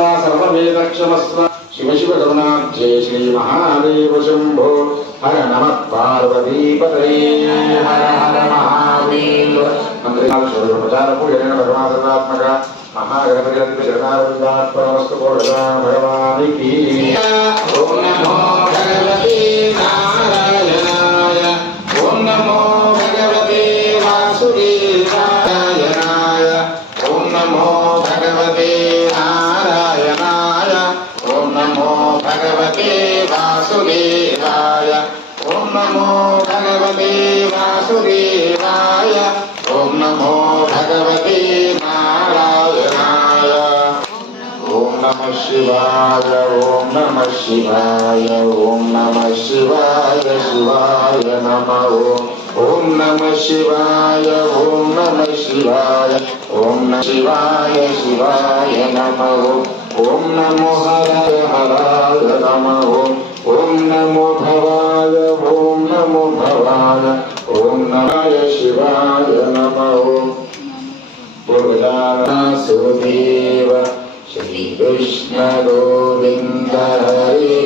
सर्वदा सर्ववेदक्षमस्व शिव शिव करुणाब्जे श्री महादेव शंभो हर नमः पार्वतीपतये हर हर महादेव प्रचार पूजन भगवात्मक महागणपति शरणावृंदात्मनमस्तु भगवान की ओम नमो भगवते नारायणाय ओम नमो भगवते वासुदेवाय ओम नमो भगवते नारायणाय ओम नमो भगवते वासुदेवाय ओम नमो भगवते वासुदेवाय ओम नमो भगवते नारायणाय ओम नमः शिवाय ओम नमः शिवाय ओम नमः शिवाय शिवाय नमः ओम नमः शिवाय ओम नमः शिवाय ओम नमः शिवाय शिवाय नमः ओम नमो हराय हराय नमः ओम नमो भवाय ओम नमो भवाय ओम नमः शिवाय नमः पूर्वजासुदेव श्री कृष्ण गोविंद हरे